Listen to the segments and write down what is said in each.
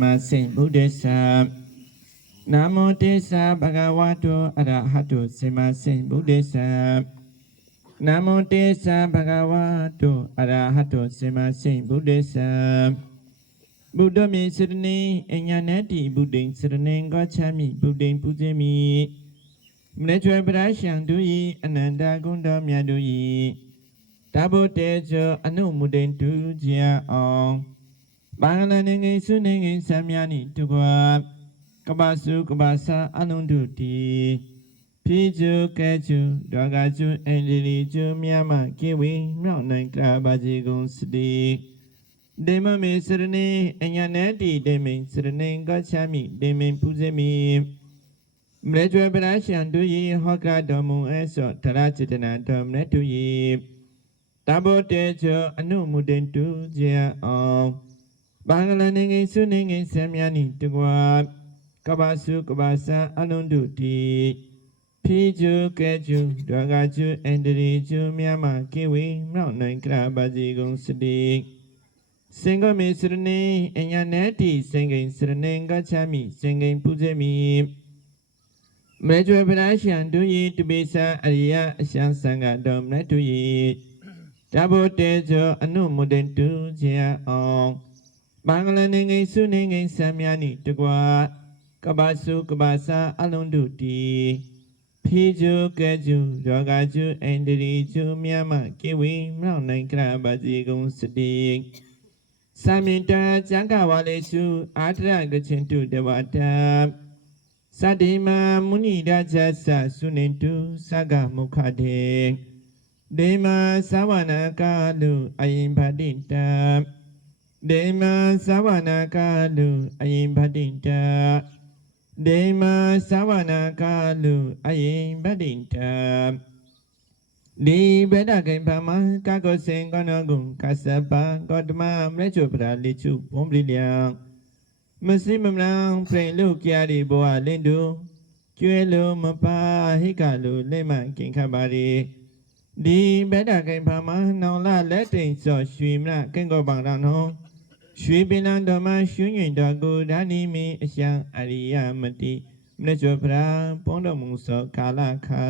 มาสิบุเดสานะโมเตสะภะคะวะโตอะระหะโตสัมมาสัมพุทธัสสะนะโมเตสะภะคะวะโตอะระหะโตสัมมาสัมพุทธัสสะบุตรมิสรณีอัญญาณติบุตริสรณีกัจฉามิบุตริปุจเจมิมเนจวยปราชังตุยีอนันตกุณฑมยาตุยีตาบุเตโจอนุมุเดนตุเจียองบางลานิงิสุนิงิสัมยานิตุกวากบาสุกบาสะอนุนตุติพิจุเกจุดวากาจุเอนดิจุมยามะกิวิမြောက်နိုင်ကြပါစေကုန်စတည်းဒေမမေစရဏေအညာနဲ့တိဒေမိစရဏေကချာမိဒေမိပူဇေမိမရေကျွေပရာရှံတို့ဤဟောကတော်မူအဆောတရจิตနာတော်မြတ်တို့ဤတဘောတေချောအနုမုတေတုဇေအောင်ဘာဂလနေငိစုနေငိဆံမြာနိတကွာကဘာစုကဘာစာအနုတုတိဖိကျုကဲကျုဒွာကကျုအန္တရိကျုမြမကေဝေမြောက်နိုင်ကြပါစေကုန်စတည်းစင်္ဂမေစရဏေအညာနဲ့တိစင်္ဂိစရဏေကချာမိစင်္ဂိပူဇေမိမရေကျွေပရာရှံတို့ဤတပိစာအရိယအရှံသံဃာတော်မြတ်တို့ဤတဘောတေဇောအနုမုတေတုဇေအောင်ဘာဂလနေငိစုနေငိဆံမြာနိတကွာကဘာစုကဘာစာအလုံးတို့တီဖိကျုကဲကျုယောဂကျုအန္တရိကျုမြမကေဝေမြောက်နိုင်ကြပါစေကုန်စတည်းသာမိတာကျမ်းကဝါလေစုအာထရကချင်းတုတဝတာသတ္တိမာမုနိရာဇသသုနေတုသဂမုခတေဒေမာသဝနာကာလုအယင်ဗတိတဒေမာသဝနာကာလုအယင်ဗတိတဒေမာသဝနာကာလုအယင်ဗတိတဒီဘေဒကိဗမကာကောစင်ကောနောကုကသဗ္ဗဂေါတမမရချုပရာလိချုဘုံပရိလျံမစိမမလံပြေလုကြရီဘောအလင်းတုကျွဲလိုမပါဟိကလိုလက်မကင်ခပါရီဒီဘေဒကိဗမနောင်လလက်တိန်စောရွှေမလကင်ကောပံရနောရွှေပင်လံတော်မှာရွှွညွင်တော်ကိုဓာနိမိအရှံအရိယမတိမရချုပရာပုံတော်မူသောကာလခါ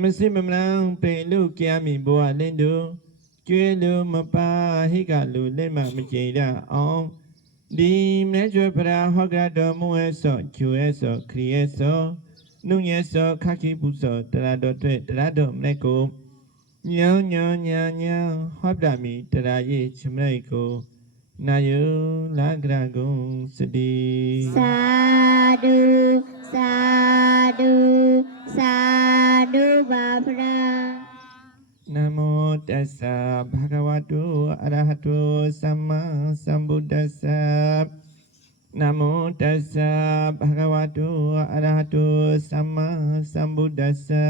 မစိမမလံပြေလုကြမိဘောအလင်းတုကျွဲလိုမပါဟိကလိုလက်မမကျင်ရအောင်ဒီမြဲကျွဲပရာဟောကရတော်မူရဲ့ဆောကျူရဲ့ဆောခရီရဲ့ဆောနုညရဲ့ဆောခခိပုဆောတရတော်တွေ့တရတော်မလက်ကိုညောညောညာညာဟောပြမိတရာရဲ့ချမလိုက်ကိုနာယုလာကရကုံစတိသာဓုသာဓုသာဓုပါဖရာနမောတစ္ဆာဘဂဝတုအရဟတုသမ္မာသမ္ဗုဒ္ဓัสสะနမောတစ္ဆာဘဂဝတုအရဟတုသမ္မာသမ္ဗုဒ္ဓัสสะ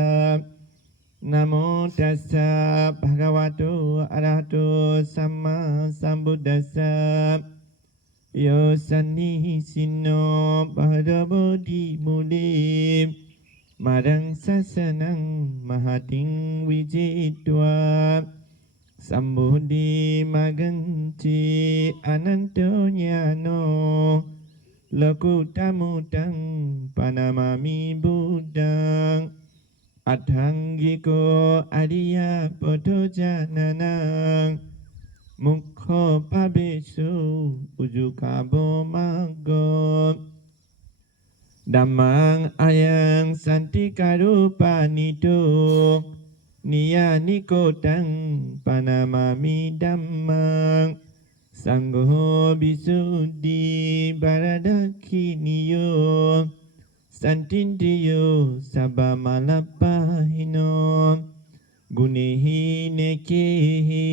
နမောတစ္ဆာဘဂဝတုအရဟတုသမ္မာသမ္ဗုဒ္ဓัสสะယောစနိစိနောဘရဗုဒ္ဓိမူလေမရံသသနံမဟာတိံဝိจิตဝါသမ္ဗုဒ္ဓိမဂန္တိအနန္တောညာနောလကုတမုတံပနမမိဗုဒ္ဓံအထံဂိကောအရိယပုထုဇနနံမုခောပပိစုဥဇုကဘောမကောဓမ္မံအယံစန္တိကရုပနိတောနိယနိကိုတံပနမမိဓမ္မံသံဃောဘိစုတိဗရဒခိနိယောစန္တိတိယောသဗ္ဗမလပဟိနောဂုဏိဟိနေကေဟိ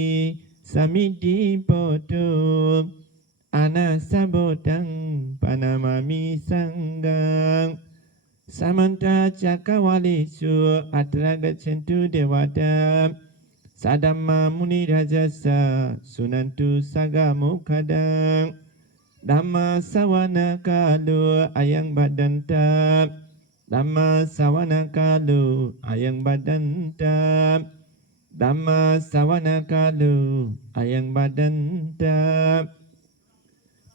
သမိတိပောတောအနာသဗ္ဗတံပနမမိသံဃံသမန္တာဇကဝလိစုအတရဂချင်းတုဒေဝတာသဒ္ဓမ္မမုနိရာဇသသုနန္တုသဂမုခဒံဓမ္မသဝနာကာလောအယံဗဒန္တာဓမ္မသဝနာကာလောအယံဗဒန္တာဓမ္မသဝနာကာလောအယံဗဒန္တာ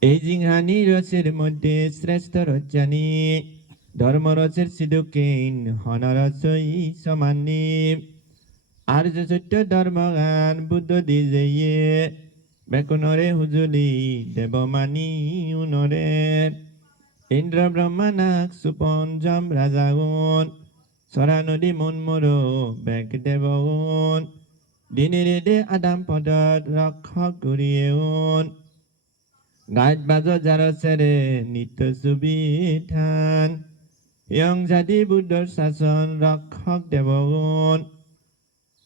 এই জিংহানি রসের মধ্যে শ্রেষ্ঠ রচানি ধর্মরসের সিধুকেন হনরসই সমানি আর্য সত্য ধর্মগান বুদ্ধ দিজেয়ে বেকুনরে হুজুলি দেবমানি উনরে ইন্দ্র ব্রহ্মানাক সুপঞ্জম রাজাগুন সরা নদী মনমোর বেগ দেবগুন দিনে দে আদাম পদত রক্ষক গুরিয়েউন গাছ বাজ যার সেরে নিত্য সুবিধান ইয়ং জাতি বুদ্ধর শাসন রক্ষক দেবগুন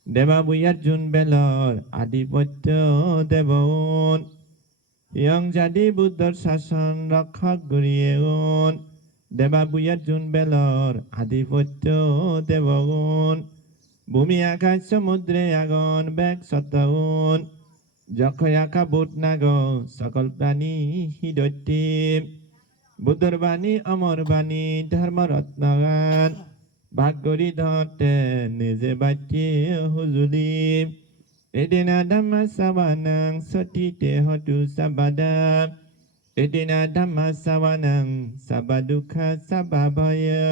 দেবা বুয়ার জুন বেলর আধিপত্য দেবগুন ইয়ং জাতি বুদ্ধর শাসন রক্ষক গুরিয়েউন দেবা বুয়ার জুন বেলর আধিপত্য দেবগুন ভূমি আকাশ সমুদ্রে আগুন বেগ সত্তাউন যখয় আকা বুট নাগ সকল প্রাণী হৃদয়টি বুদ্ধর বাণী অমর বাণী ধর্ম রত্নগান ভাগ্যরি ধতে নিজে বাচ্যে হুজুলি এদিনা ধাম্মা সাবানাং সতীতে হতু সাবাদা এদিনা Dhamma সাবানাং সাবাদুখা সাবাভয়া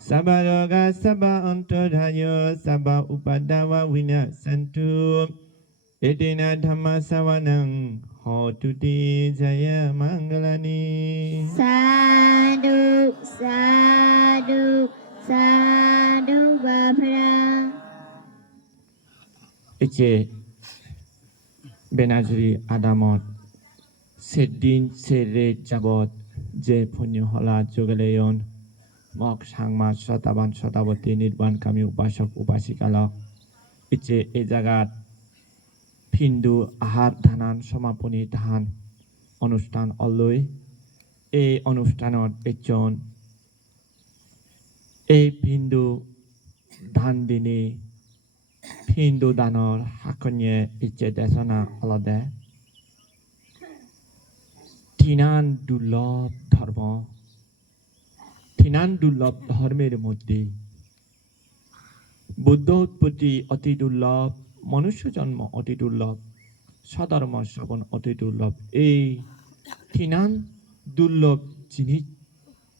sabaroga saba antodhayo saba upadawa winasantu edina dhamma savanang hotu ti jaya mangalani Sadhu, sadhu, sadhu babra. Eche benazuri adamot sedin sere jabot je punyo hola jogaleyon মক সাংমা শতাবান শতাবতী নির্বাণকামী উপাসক উপাসিকালক ইচ্ছে এই জায়গাত হিন্দু আহার ধানান সমাপনী ধান অনুষ্ঠান অলই এই অনুষ্ঠানত এজন এই হিন্দু ধান দিনে হিন্দু দানৰ হাকনিয়ে ইচ্ছে দেশনা অলদে তিনান দুৰ্লভ ধৰ্ম তিনান দুর্লভ ধর্মের মধ্যে বুদ্ধ উৎপত্তি অতি দুর্লভ মনুষ্য জন্ম অতি দুর্লভ সধর্ম শ্রবণ অতি দুর্লভ এই তিনান দুর্লভ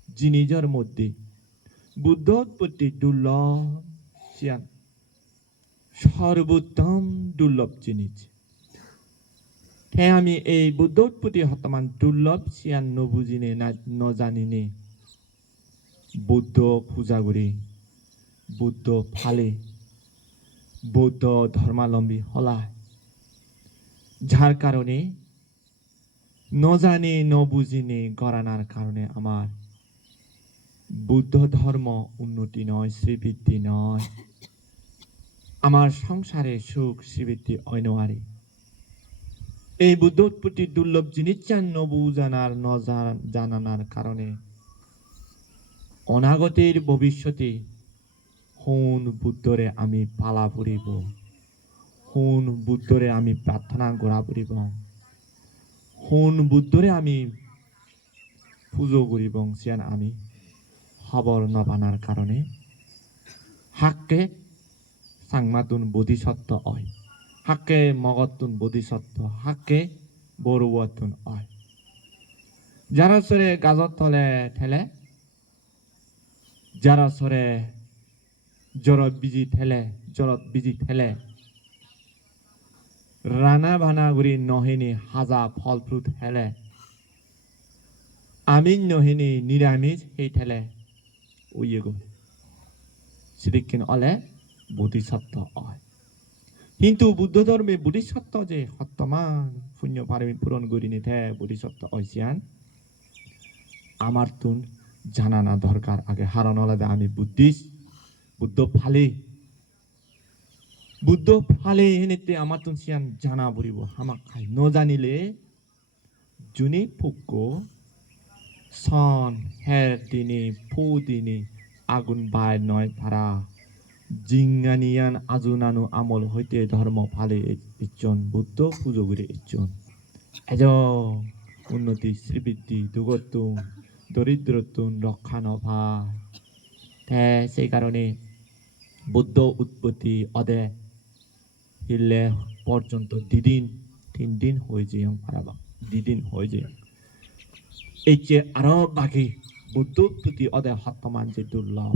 জিনিসের মধ্যে বুদ্ধ উৎপত্তি দুর্লভ সিয়ান সর্বোত্তম দুর্লভ জিনিস হ্যাঁ আমি এই বুদ্ধ উৎপত্তি বর্তমান দুর্লভ সিয়ান নবুজিনে ন জানিনে বুদ্ধ পূজা করি বুদ্ধ ফালে বৌদ্ধ ধর্মাবলম্বী হলা যার কারণে ন জানে ন বুঝিনে গড়ানার কারণে আমার বুদ্ধ ধর্ম উন্নতি নয় শ্রীবৃদ্ধি নয় আমার সংসারে সুখ শ্রীবৃদ্ধি অনওয়ারি এই বুদ্ধ উৎপত্তি দুর্লভ জিনিস চান ন বুঝানার ন জানানার কারণে অনাগতের ভবিষ্যতে হুন বুদ্ধরে আমি পালা ফুরিব হুন বুদ্ধরে আমি প্রার্থনা করা ফুরিব হুন বুদ্ধরে আমি পুজো করিব সিয়ান আমি খবর নবানার কারণে হাক্কে সাংমাতুন বোধিসত্ত্ব হয় হাক্কে মগতুন বোধিসত্ত্ব হাক্কে বড়ুয়াতুন হয় যারা সরে গাজর তলে ঠেলে যারা সরে জরত বিজি ঠেলে রানা ভানা গুড়ি নহিনী হাজা ফল ফ্রুট হেলে আমিন নহিনী নিরামিষ সেই ঠেলে উইয়ে গো সিদিকিন অলে বোধিসত্ত্ব হয় কিন্তু বুদ্ধ ধর্মে বোধিসত্ত্ব যে সত্যমান পুণ্য পারমি পূরণ করি নিতে বোধিসত্ত্ব ঐসিয়ান আমার তুন জানানা দরকার আগে হারান আলাদা আমি বুদ্ধিস্ট বুদ্ধ ফালে এনেতে আমার তুন সিয়ান জানা বলিব হামাক খাই ন জানিলে জুনি ফুকো সন হের দিনে ফু দিনে আগুন বায় নয় ভাড়া জিঙ্গানিয়ান আজুনানু আমল হইতে ধর্ম ফালে ইচ্ছন বুদ্ধ পুজো করে ইচ্ছন এজ উন্নতি শ্রীবৃদ্ধি দুগতুন দরিদ্রতুন রক্ষা নভা সেই কারণে বুদ্ধ উৎপত্তি অদে হিলে পর্যন্ত 2 দিন 3 দিন হয়ে যায় পারাবা 2 দিন হয়ে যায় এই যে আরো বাকি বুদ্ধর প্রতি ওদের হত্যমান যে দুর্লভ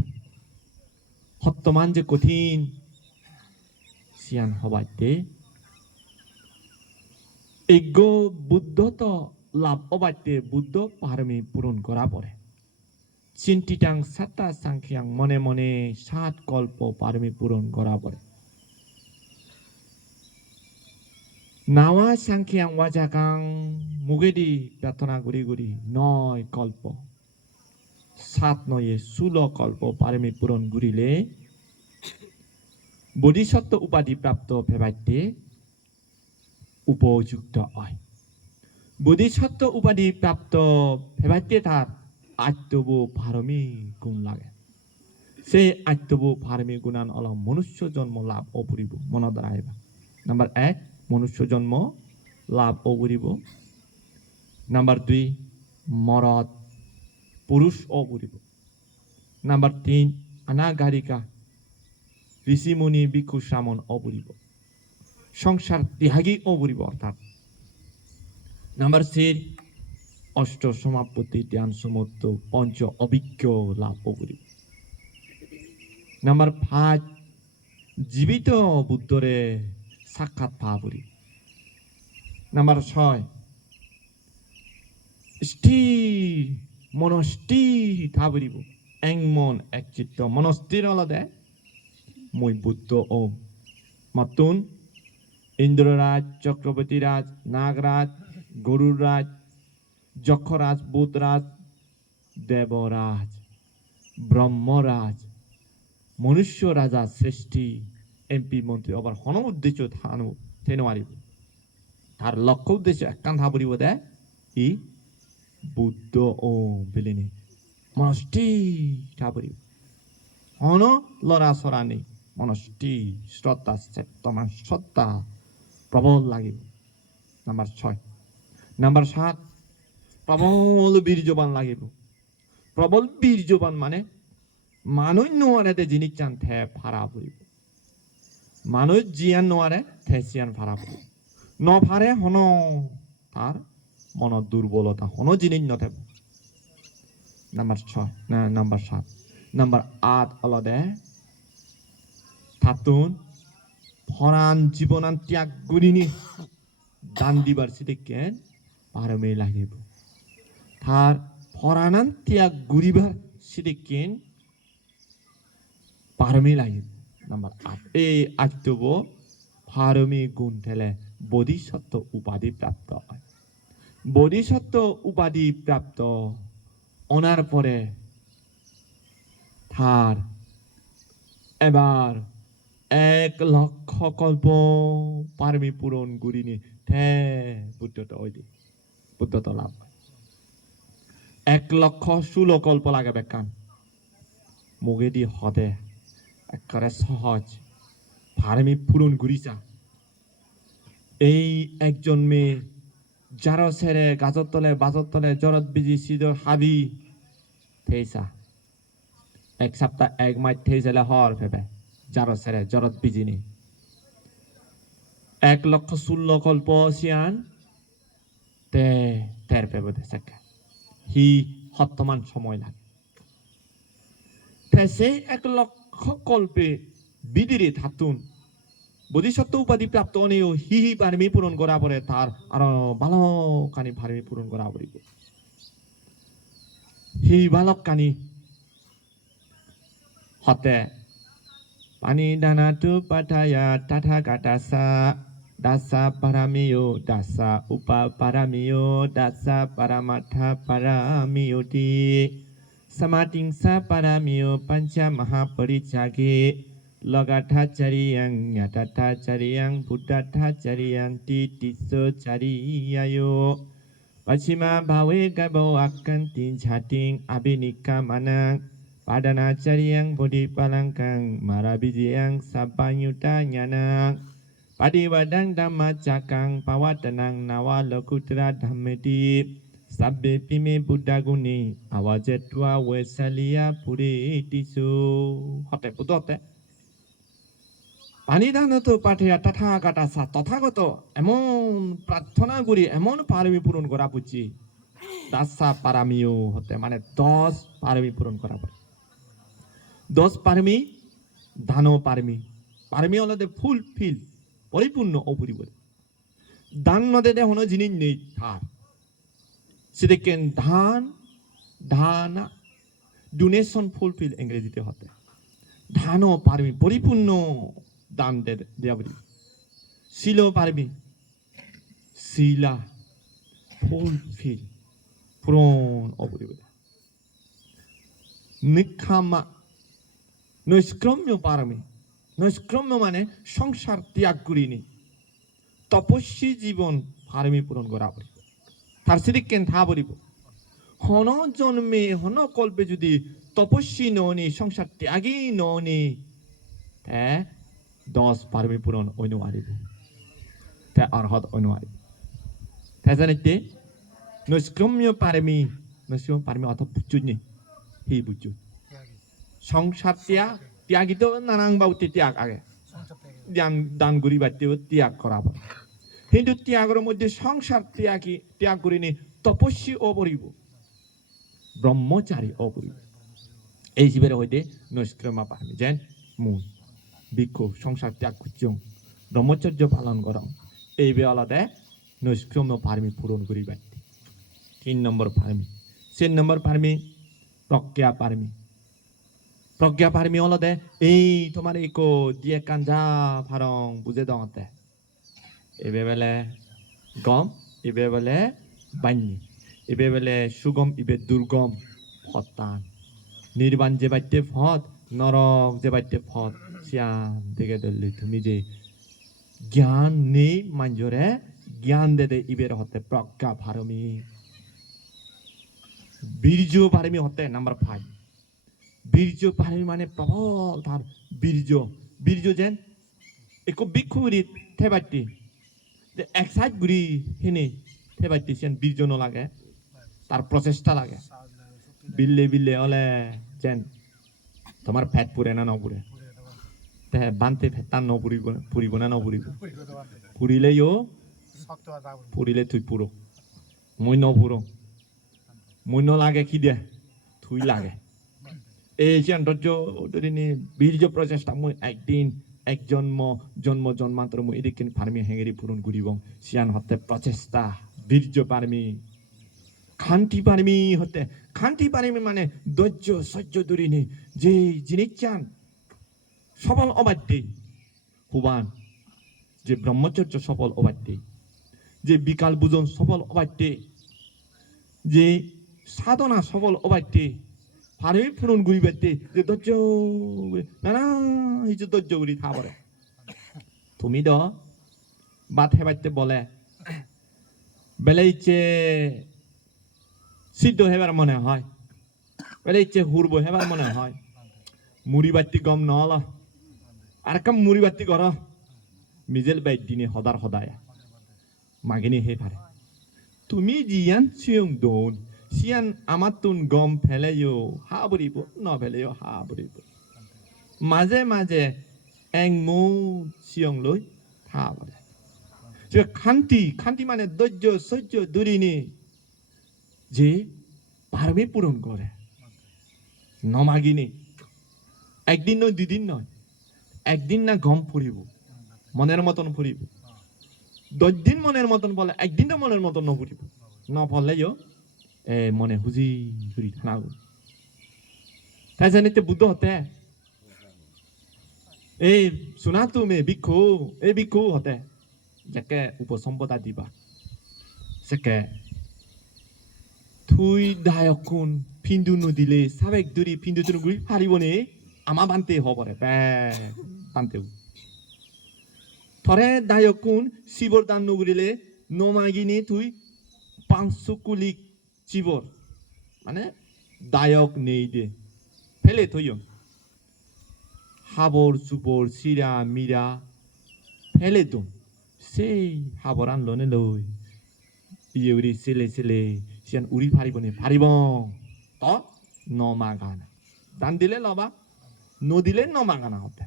হত্যমান যে কঠিন সিয়ান হবাইতে এগ বুদ্ধ তো লাভ অবাইতে বুদ্ধ পারমি পূরণ করা পড়ে চিন্তিটাং সাতটা সাংখ্যাং মনে মনে 7 কল্প পারমি পূরণ করা পড়ে নাওয়া সাংখ্যাং ওয়াজাকাং মুগেদি প্রার্থনা গুড়ি গুড়ি 9 কল্প 7 নয়ে 16 কল্প পারমি পূরণ গুড়িলে বোধিসত্ত্ব উপাধি প্রাপ্ত ভেবাইতে উপযুক্ত হয় বোধিসত্ত্ব উপাধি প্রাপ্ত ভেবাইতে তার আত্মবো পারমি গুণ লাগে সেই আত্মবো পারমি গুণান অল মনুষ্য জন্ম লাভ অপরিব মনত রাখিবা নাম্বার 1 মনুষ্য জন্ম লাভ অপরিব নাম্বার 2 মরদ পুরুষ অপরিব নাম্বার 3 অনাগারিকা ঋষিমুনি ভিক্ষু শ্রামণ অপরিব সংসার ত্যাগী অপরিব অর্থাৎ নাম্বার 4 অষ্ট সমাপত্তি ধ্যান সমত্ব পঞ্চ অভিজ্ঞ লাভ অপরিব নাম্বার 5 জীবিত বুদ্ধরে সাক্ষাৎ পাবরি নাম্বার 6 স্থির মনস্থির থাবরিব এক মন এক চিত্ত মনস্থির হলদে মই বুদ্ধ ওম মাতুন ইন্দ্ররাজ চক্রবর্তীরাজ নাগরাজ গরুরাজ যক্ষরাজ বুধরাজ দেবরাজ ব্রহ্মরাজ মনুষ্য রাজা সৃষ্টি এমপি মন্ত্রী আবার হন উদ্দেশ্য থানো থেনো আরিব তার লক্ষ্য উদ্দেশ্য একখান থাবরিব দে ই বুদ্ধ ওম বিলিনি মনষ্টি থাবরিব হন লড়া সরা নেই মনষ্টি শ্রদ্ধা তোমার শ্রদ্ধা প্রবল লাগিব নাম্বার 6 নাম্বার 7 প্রবল বীর্যবান লাগিব প্রবল বীর্যবান মানে মানুষ নোয়ারে জিনিস চান থে ফারা পড়িব মানুষ জিয়ান নোয়ারে থে সিয়ান ফারা পড়িব ন ফারে হন তার মন দুর্বলতা হন জিনিস নথেব নাম্বার 6 না নাম্বার 7 নাম্বার 8 অলদে থাতুন ফরান জীবনান ত্যাগ গুরিনি দান দিবার সিদিকে পারমে লাগিব তার ফরানান ত্যাগ গুরিবার সিদিকেন পারমে লাগিব নাম্বার 8 এই আত্মব পারমি গুণ থেলে বোধিসত্ত্ব উপাধি প্রাপ্ত হয় বোধিসত্ত্ব উপাধি প্রাপ্ত অনার পরে তার এবার 1 লক্ষ কল্প পারমি পূরণ গুরিনি থে বুদ্ধতা ওইদি বুদ্ধতা লাভ 1 লক্ষ 16 কল্প লাগে বেকান মুগেদি হদে একবারে সহজ পারমি পূরণ গুরিসা এই একজন মেয়ে যারা সেরে গাছর তলে বাজর তলে জরত বিজি সিদর হাবি থেইসা 1 সপ্তাহ 1 মাস থেইসালে হর ভেবে যারা সেরে জরত বিজিনি 1 লক্ষ 16 কল্প সিয়ান তে তের পেবে দেশকে হি হত্যমান সময় লাগে সেই 1 লক্ষ কল্পে বিদিরে থাতুন বোধিসত্ত্ব উপাধি প্রাপ্ত অনেও হি পারমি পূরণ করা পরে তার আর ভালো কানি পারমি পূরণ করা পড়িব হি বালক কানি হতে পানি দানা তু পাঠায়া তাথা কাটাসা দাসা পারামিও দাসা উপা পারামিও দাসা পারামাথা পারামিয়তি সমাতিংসা পারামিও পঞ্চ মহাপরিচাগে লগাঠাচারিয়াং ঞাতাঠাচারিয়াং বুদ্ধাঠাচারিয়াং তিতিসোচারিয়ায়ো পশ্চিমা ভাবে গবো আক্কান্তি ঝাটিং আবিনিকা Manang পাদানাচারিয়াং bodhipalankang marabijiyang sabbanyuta nyanang padiwadang dhammacakang pawatanang nawalokutra dhammeti sabbe pime buddha guni awajetwa wesalia puritisu হতে বুঝতে পানিদানত পাঠিয়া তথাগতা সা তথাগত এমন প্রার্থনা করি এমন পারমি পূরণ করা বুঝি দাসা পারামিও হতে মানে 10 পারমি পূরণ করা পড়ে 10 পারমি দানো পারমি পারমি হলে ফুল ফিল পরিপূর্ণ অপরিপূর্ণ দান নদে হনো জিনিস নেই থার সেদিকে ধান ধানা ডোনেশন ফুলফিল ইংরেজিতে হতে ধানও পারবি পরিপূর্ণ দান দেওয়া বলি শিলও পারবি শিলা ফুলফিল পূরণ অপরিপূর্ণ নিক্ষামা নৈষ্ক্রম্য পারমি নৈষ্ক্রম্য মানে সংসার ত্যাগ করিনি তপস্বী জীবন পারমি পূরণ করা বলি তার সেদিকে থা বলিব হন জন্মে হন কল্পে যদি তপস্বী ননি সংসার ত্যাগী ননি 10 পারমি পূরণ অন্য আরিব তা অর্হত অন্য আরিব তাই জানিতে নৈষ্ক্রম্য পারমি অর্থ বুঝুনি হি বুঝু সংসার ত্যাগী তো নানান বাউতে ত্যাগ আগে দান করি বাড়তেও ত্যাগ করা কিন্তু ত্যাগের মধ্যে সংসার ত্যাগ করিনি তপস্বী অপরিব ব্রহ্মচারী অপরিব এই জীবের হইতে নৈষ্ক্রম্য পারমি যেন মূল ভিক্ষু সংসার ত্যাগ করছং ব্রহ্মচর্য পালন করম এই বেলাতে নৈষ্ক্রম্য পারমি পূরণ করি বাড়তে 3 নম্বর পারমি 4 নম্বর পারমি প্রজ্ঞা পারমি হলতে এই তোমার ইকো দিয়ে কাঞ্জা ফারং বুঝে দতে এবে বেলে গম এবে বেলে বান্যি এবে বেলে সুগম ইবে দুর্গম ফতান নির্বাণ যে বাইতে ফত নরক যে বাইতে ফত সিয়ান দেখে ধরলি তুমি যে জ্ঞান নেই মাঞ্জরে জ্ঞান দে ইবের হতে প্রজ্ঞা পারমি বীর্য পারমি হতে নাম্বার 5 বীর্য পারমি মানে প্রবল তার বীর্য যেন একো বিক্ষুরি থেবাইতি এক্সাইট গুরি হেনে থেবাইতি সেন বীর্য ন লাগে তার প্রচেষ্টা লাগে বিল্লে হলে যেন তোমার ফ্যাট পুরে না নপুরে বানতে ফেতান পুরিব না নপুরিব পুরিলে তুই পুরো মই নপুরো মই নলাগে কি দে তুই লাগে এই যে বীর্য প্রচেষ্টা মই একদিন এক জন্মান্তর মই এদিকে ফার্মি হেঙ্গেরি পূরণ করিব সিয়ান হতে প্রচেষ্টা বীর্য পারমি খান্তি পারমি মানে ধৈর্য সহ্য দূরিনি যে জিনিস চান সফল অবাধ্যে হুবান যে ব্রহ্মচর্য সফল অবাধ্যে যে বিকাল বুজন সফল অবাধ্যে যে সাধনা সফল অবাধ্যে পারমি পূরণ করি বাধ্যে যে ধৈর্য নানা এই যে ধৈর্য করি থাবরে তুমি দ বাত হেবাইতে বলে বেলে ইচ্ছে সিদ্ধ হেবার মনে হয় বেলে ইচ্ছে হুরব হেবার মনে হয় মুড়ি বাতি গম নল আর কাম মুড়ি বাতি কর মিজেল বাই দিনে সদায় মাগিনি হে পারে তুমি জিয়ান সিয়ং দৌন সিয়ান আমার তুন গম ফেলেও হা বরিব ন ফেলেও হা বরিব মাঝে মাঝে এং মু সিয়ং লই থা বলে খান্তি মানে ধৈর্য সহ্য দূরিনি যে পারমি পূরণ করে নমাগিনি একদিন নয় 2 দিন নয় একদিন না গম ফুরিব মনের মতন ফুরিব 10 দিন মনের মতন বলে একদিন তো মনের মতন নফুরিব ন ফলেও মনে হুজি হুরি থানা তাই জানিতে বুদ্ধ হতে এই শোনা তুমি ভিক্ষু হতে যাকে উপসম্পদা দিবা সেকে থুই দায়কুন ফিন্দু নদিলে সাবেক দুরি ফিন্দু তুগুই পারিবনে আমা বানতে হবরে বানতেও থরে দায়কুন শিবর দান নগুরিলে নমাগিনি তুই 500 কুলিক শিবর মানে দায়ক নেই দে ফেলে থইও হাবর সুবর সিরা মিরা ফেলে তো সেই হাবর আনলনে লই ইউরি সেলে সিয়ান উড়ি পারিব তো নমাগানা দান দিলে লবা নদিলে নমাগানা হতে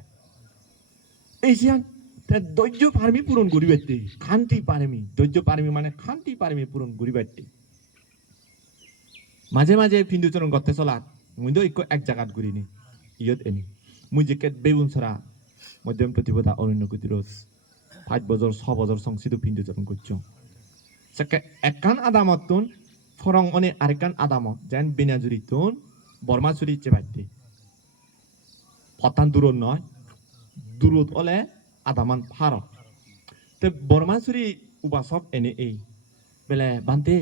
এই সিয়ান ধৈর্য পারমি পূরণ করিবাইতে খান্তি পারমি ধৈর্য পারমি মানে খান্তি পারমি পূরণ করিবাইতে মাঝে মাঝে পিন্দুচরণ করতে চলাত মুই도 ইকো এক জায়গাত ঘুরিনি ইয়ত এনি মুই জেকেট বেগুন ছড়া মধ্যম প্রতিপদা অরণ্য গতিরোধ 5 বছর 6 বছর সংসিত পিন্দুচরণ করছো সেকে একখান আদামতুন ফরং অনে আরেকখান আদামত যেন বিনাজুরিতুন বর্মাচুরি চেবাইতে পতান দূরত নয় দূরত হলে আদামান ফারত তে বর্মাচুরি উপাসক এনে এই বেলে বান্তে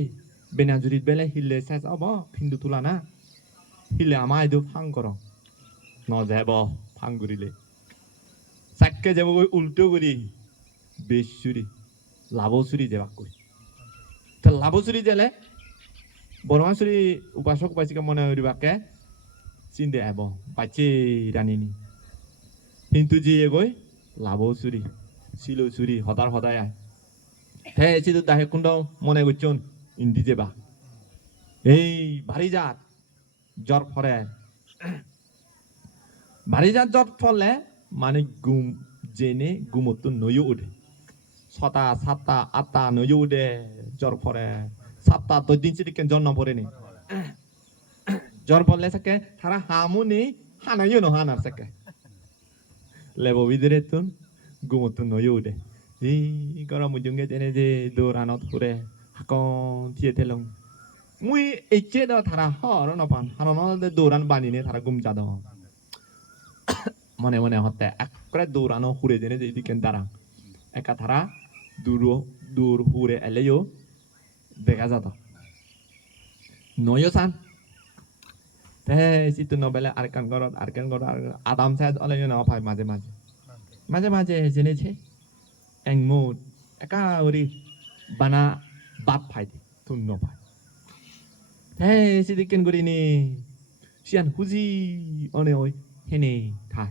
বেনাজুরিত বেলে হিলে শেষ হব ফিন্দু তোলা না হিলে আমার আইদু ফাং কর ন যাব ফাং করিলে চাক্কে যাব উল্টো করি বেশচুরি লাভচুরি যাবাক করি তা লাভচুরি জেলে বর্মাচুরি উপাসক পাইছিকে মনে হইবাকে চিন্তে আব পাইছে রানিনি কিন্তু যে এগোয় লাভচুরি শিলচুরি হদার হদায় আয় হে চিদু দাহে কুণ্ড মনে করছুন ইন্দি যেবা এই ভারী জাত জ্বর ফরে ভারী জাত জ্বর ফলে মানে গুম জেনে গুমতো নয়ও উঠে 6টা 7টা 8টা নয়ও উঠে জ্বর ফরে 7টা 10 দিন চিদিকে জ্বর ন পড়েনি জ্বর পড়লে সাকে তারা হামুনি হানাইও ন হানার সাকে লেবো বিদরে তুন গুমতো নয়ও উঠে এই গরম মুজুঙ্গে জেনে যে দৌড়ানত ঘুরে হাকন থিয়ে তেলং মুই এচে দ তারা হর নপান হারন দৌড়ান বানিনে তারা গুম যাদ মনে মনে হতে একরে দৌড়ানো হুরে জেনে যে দিকেন দাঁড়া একা তারা দূর হুরে এলেও দেখা যাত নয়ও সান তে সিতু নবেলে আরকান গরত আদাম সাইজ অলেও না পায় মাঝে মাঝে জেনেছে engmut eka uri bana bap phai thun no phai hey sidiken guri ni sian huji one oi hene thai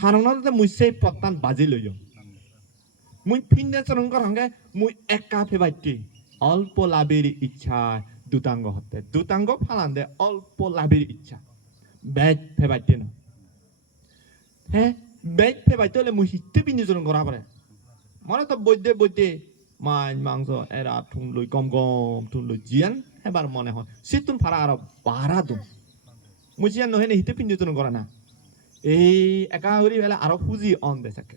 harong te muise potan baji loyo mui pinne chorong kor hange mui eka phebaiti অল্প লাভের ইচ্ছা দুতাঙ্গ ফালান্দে অল্প লাভের ইচ্ছা bag ফেবাইতে না হ্যাঁ bag ফেবাইতে হলে মুই হিতে পিনে চরণ করা পারে মনে তো বৈদ্যে মাছ মাংস এরা ঠুনলই কম ঠুনলই জিয়ান এবার মনে হয় সিতুন ফারা আরো বাড়া দুম মুজিয়ান নহেনে হিতে পিঞ্জতন করে না এই একা হরি বেলা আরো হুজি অন দে থাকে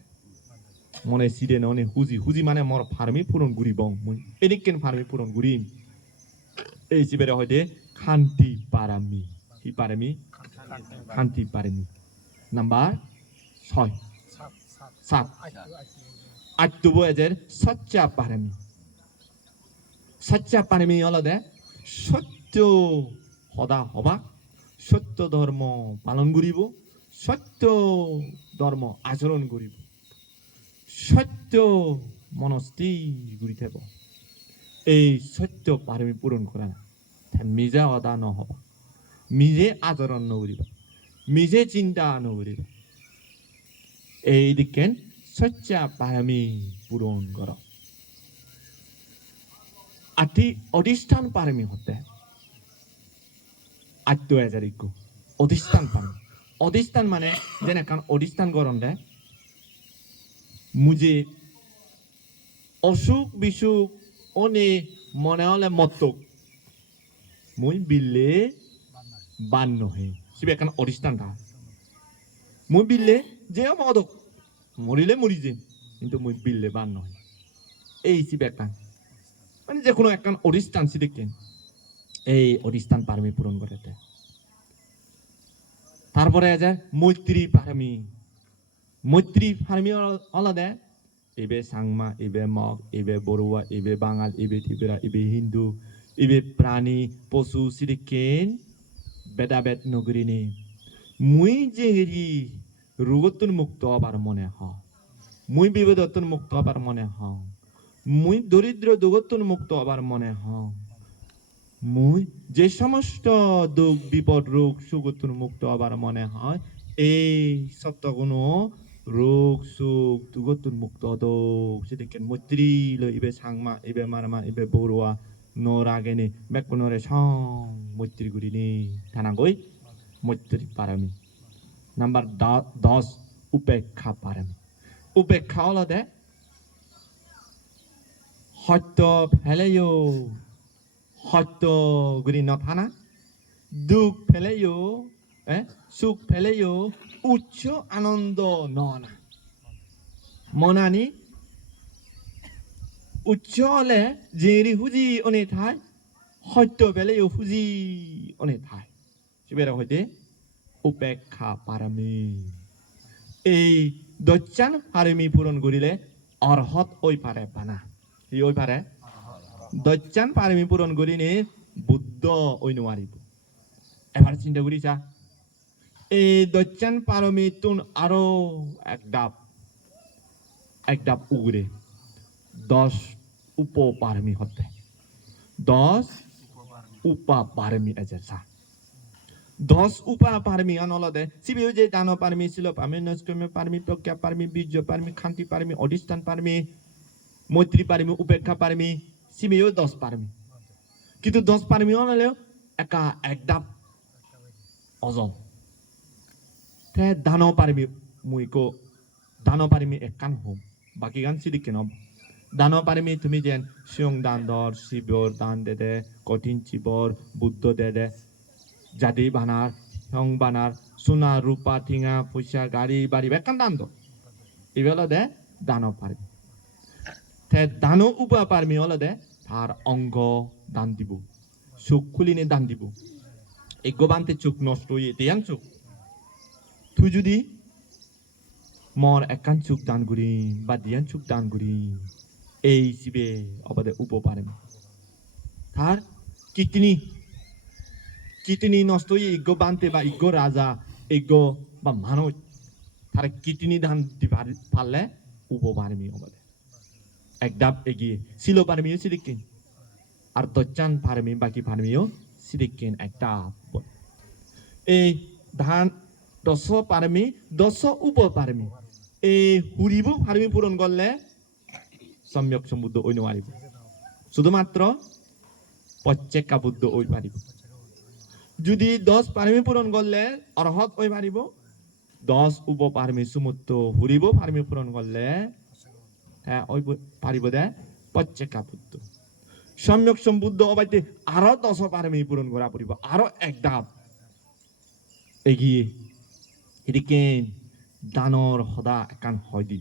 মনে সিরে ননে হুজি মানে মোর ফার্মি পূরণ গুরি বং মুই এদিকেন ফার্মি পূরণ গুরি এই সিবেরে হইতে খান্তি পারামি কি পারামি খান্তি পারামি নাম্বার 6 7 আট্টুবো এদের সচ্চা পারেমি হলদে সত্য সদা হবা সত্য ধর্ম পালন করিব সত্য ধর্ম আচরণ করিব সত্য মনস্থির করি থাকব এই সত্য পারেমি পূরণ করে না মিজা অদা নহবা মিজে আচরণ নকরিবা মিজে চিন্তা নকরিবা এই দিকেন সচ্চা পারামি পূরণ কর আটি অধিষ্ঠান পারামি হতে আত্ম এজারিকু অধিষ্ঠান পারামি অধিষ্ঠান মানে যেন এখন অধিষ্ঠান করন দে মুজে অসুখ বিসুখ অনে মনে হলে মতক মুই বিলে বান নহে সিবে এখন অধিষ্ঠান থা মুই বিলে যে মদক মরিলে মরি যে কিন্তু মুই বিললে বান নয় এই সিবে একটা মানে যে কোনো একটা অধিষ্ঠান সিদেকেন এই অধিষ্ঠান পারমি পূরণ করতে তারপরে যায় মৈত্রী পারমি আলাদা এবে সাংমা এবে মগ এবে বড়ুয়া এবে বাঙাল এবে ত্রিপুরা এবে হিন্দু এবে প্রাণী পশু সিদেকেন বেদাবেদ নগরিনী মুই যে রোগতুন মুক্ত আবার মনে হ মুই বিপদতুন মুক্ত আবার মনে হ মুই দরিদ্র দুগতুন মুক্ত আবার মনে হ মুই যে সমস্ত দুঃখ বিপদ রোগ সুগতুন মুক্ত আবার মনে হয় এই সত্যগুণ রোগ সুখ দুগতুন মুক্ত দোক সেদিকে মৈত্রী লো ইবে সাংমা ইবে মারমা ইবে বড়ুয়া নরাগেনি বেকুনরে সং মৈত্রী গুরিনি থানাগই মৈত্রী পারামি নাম্বার 10 উপেক্ষা পারেন উপেক্ষা হলো দে হয়তো ফেলেও হয়তো গুরি নথানা দুঃখ ফেলেও সুখ ফেলেও উচ্চ আনন্দ ননা মনানি উচ্চ হলে জেরি হুজি অনে থাই হয়তো ফেলেও হুজি অনে থাই সিবেরা হইতে উপেক্ষা পারমি এই দচ্চান পারমি পূরণ করিলে অর্হত ওই পারে বানা কি ওই পারে দচ্চান পারমি পূরণ করিনি বুদ্ধ ওই নোৱাৰিব এবার চিন্তা করিছা এই দচ্চান পারমি তুন আরো এক ডাব উগরে 10 উপপারমি হতে 10 upaparmi aja 10 upaparmi anolode sibiu je dano parmi silo parmi naskame parmi prokya parmi bijjo parmi khanti parmi odistan parmi মৈত্রী পারমি উপেক্ষা পারমি সিমিও 10 পারমি কিন্তু 10 পারমি হলেও একা এক ডাব অজল তে দান পারমি মুইকো দান পারমি একান হোম বাকি গান সিদিকে নব দান পারমি তুমি যেন সিং দান দর শিবর দান দে কঠিন চিবর বুদ্ধ দে জাদি বানার হং বানার সোনা রূপা ঠিঙা পয়সা গাড়ি বাড়ি একান দান দো এবেলা দে দান পারমি দান উপা পারমি হলে দে তার অঙ্গ দান দিব চোখ খুলিনে দান দিব এগোবান্তে চোখ নষ্ট হয়ে দেয়ান চোখ তুই যদি মর একান চোখ দান করি বা দিয়ান চোখ দান করি এই শিবে অবাদে উপপারেন তার কিডনি নষ্ট হয়ে ইগো বানতে বা ইগো রাজা ইগো বা মানুষ তার কিডনি দান দিবার পারলে উপপারমি অবাদে এক ডাব এগিয়ে ছিল পারমিও সিদিকিন আর দচ্চান পারমি বাকি পারমিও সিদিকিন এক ডাব এই ধান 10 পারমি 10 উপ পারমি এই হুরিব পারমি পূরণ করলে সম্যক সমুদ্র ওই নোৱাৰিব শুধুমাত্র পচ্চেকা বুদ্ধ ওই পারিব যদি 10 পারমি পূরণ করলে অরহত ওই পারিব 10 উপ পারমি সমুদ্র হুরিব পারমি পূরণ করলে হ্যাঁ ওই পারিব দে পচ্চেকা বুদ্ধ সম্যক সম্বুদ্ধ অবাইতে আরো 10 পারমি পূরণ করা পড়িব আরো এক ডাব এগিয়ে এদিকে দানর সদা একান হয় দি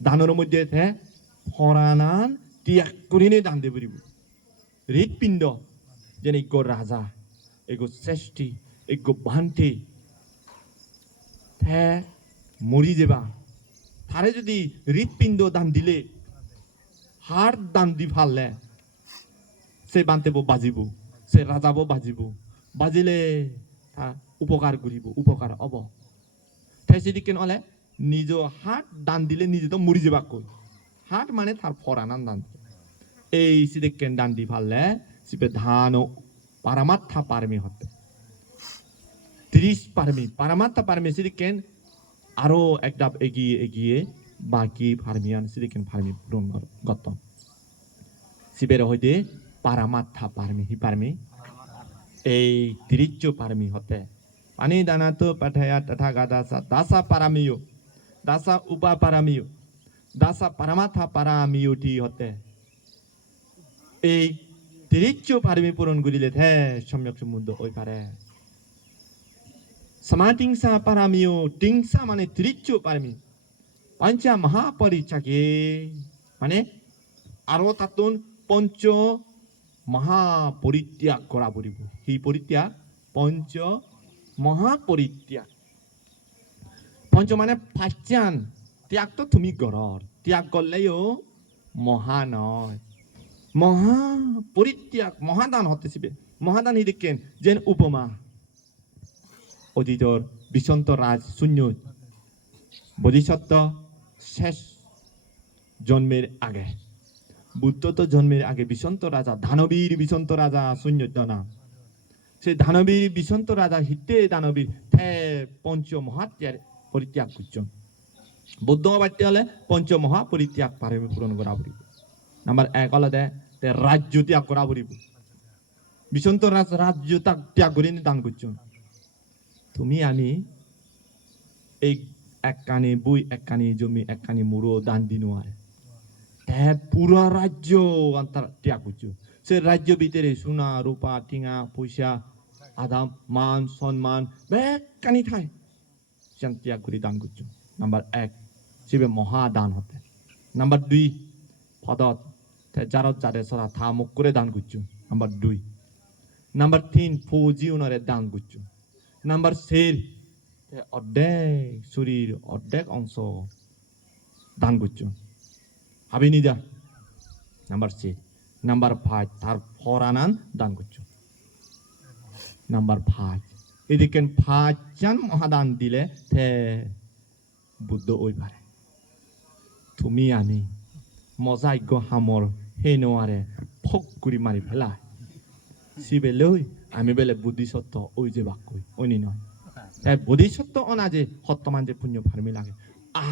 দানর মধ্যে ফরানান ত্যাগ করিনে দান দে পড়িব হৃদপিণ্ড যেন এগো রাজা এগো শ্রেষ্ঠী এগো ভান্তি মরি যাবা তারে যদি হৃদপিণ্ড দান দিলে হাড় দান দি ফাললে সে বানতে বাজিব সে রাজাব বাজিব বাজিলে উপকার করিব উপকার হব তাই সেদিকে হলে নিজ হাট দান দিলে নিজে তো মরি যাবা কই হাট মানে তার ফরানান দান এই সিদিকে দান দি ফাললে সিপে ধান পারামাত্থা পারমি হতে 30 পারমি পারামাত্থা পারমি সিদিকে আরো এক ডাব এগিয়ে এগিয়ে বাকি ফার্মিয়ান সিদিকেন ফার্মি পূরণ গত সিবের হইতে পারামাত্থা পারমি হি পারমি এই 30 পারমি হতে পানি দানা তো পাঠায়া তথা গাদাসা দাসা পারামিও দাসা উপা পারামিও দাসা পারামাত্থা পারামিওটি হতে এই 30 পারমি পূরণ করিলে সম্যক সম্বন্ধ ওই পারে সমাটিংসা পারামিও টিংসা মানে 30 পারমি পাঞ্চা মহাপরিচাকে মানে আরো তাতুন পঞ্চ মহাপরিত্যাগ করা পড়িব হি পরিত্যাগ পঞ্চ মহাপরিত্যাগ পঞ্চ মানে পাঁচান ত্যাগ তো তুমি গরর ত্যাগ করলেও মহা নয় মহাপরিত্যাগ মহাদান হতেছিবে মহাদান হি দেখেন যেন উপমা অতীতর বিশন্ত রাজ শূন্য বোধিসত্ত্ব শেষ জন্মের আগে বুদ্ধ তো জন্মের আগে বিশন্ত রাজা দানবীর বিশন্ত রাজা শূন্যজনা সেই দানবীর বিশন্ত রাজা হিতে দানবীর পঞ্চ মহাত্যাগ পরিত্যাগ করছেন বুদ্ধ বাড়তে হলে পঞ্চ মহা পরিত্যাগ পারমি পূরণ করা পড়িব নাম্বার 1 হলে রাজ্য ত্যাগ করা পড়িব বিশন্ত রাজ্য ত্যাগ করে দান করছেন তুমি আমি এই একখানি বই একখানি জমি একখানি মুড়ো দান দি নোৱাৰে পুরা রাজ্য ত্যাগ করছো সে রাজ্য ভিতরে সোনা রূপা টিঙা পয়সা আদাম মান সম্মান বেকানি থাই সিয়াং ত্যাগ করে দান করছো নাম্বার 1 সিবে মহাদান হতে নাম্বার 2 পদত জারত জারে সরা থামুক করে দান করছো নাম্বার 2 নাম্বার 3 ফৌজি উনারে দান করছো নাম্বার 4 অর্ধেক শরীর অর্ধেক অংশ দান করছো হাবি নিজা নাম্বার 6 নাম্বার 5 তার ফরানান দান করছো নাম্বার 5 এদিকে 5 জন মহাদান দিলে তে বুদ্ধ ওই পারে তুমি আমি মজাইগ হামর হে নোয়ারে ফক করি মারি ফেলা সিবে লই আমি বেলে বুদ্ধিসত্ত্ব ওই যে বাক্যই ওইনি নয় তাই বুদ্ধিসত্ত্ব অনাজে হত্তমান যে পুণ্য ফার্মি লাগে